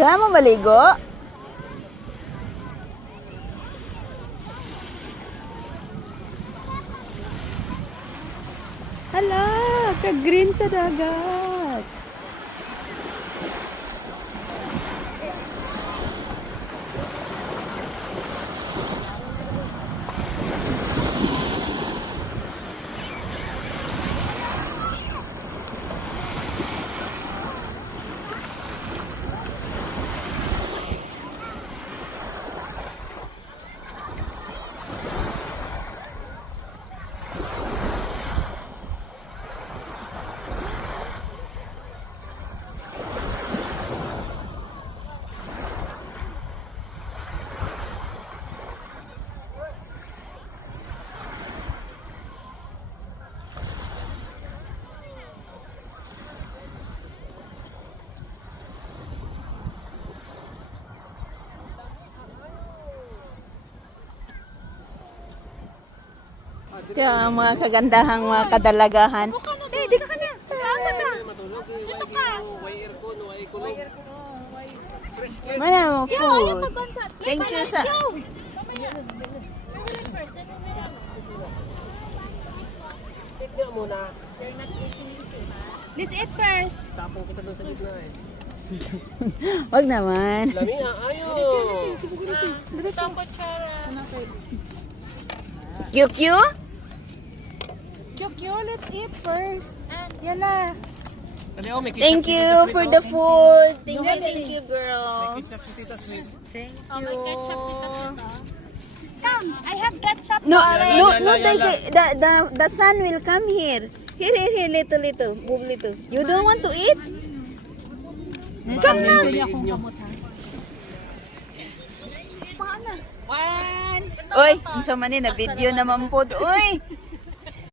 Kaya mo maligo? Hala, ka-green sa dagat. Kaya mga kagandahang mga kadalagahan. Eh, di ka ka na. Asa ka? Dito ka. Mana mo food? Thank you sa... Let's eat first. Tapong kita doon sa gitna eh. Wag naman. Lamia, ayo. QQ? QQ, let's eat first. Yala. Dali, oh, may Thank you for the food. Thank you, girls. ketchup si Tita Sweet. Oh, my ketchup dito sito. Come, I have ketchup. No, already. no, no, the sun will come here. Here, little, move little. You don't want to eat? Come na. Bili akong kamot ha. Oy, isa man na video naman po. Oy,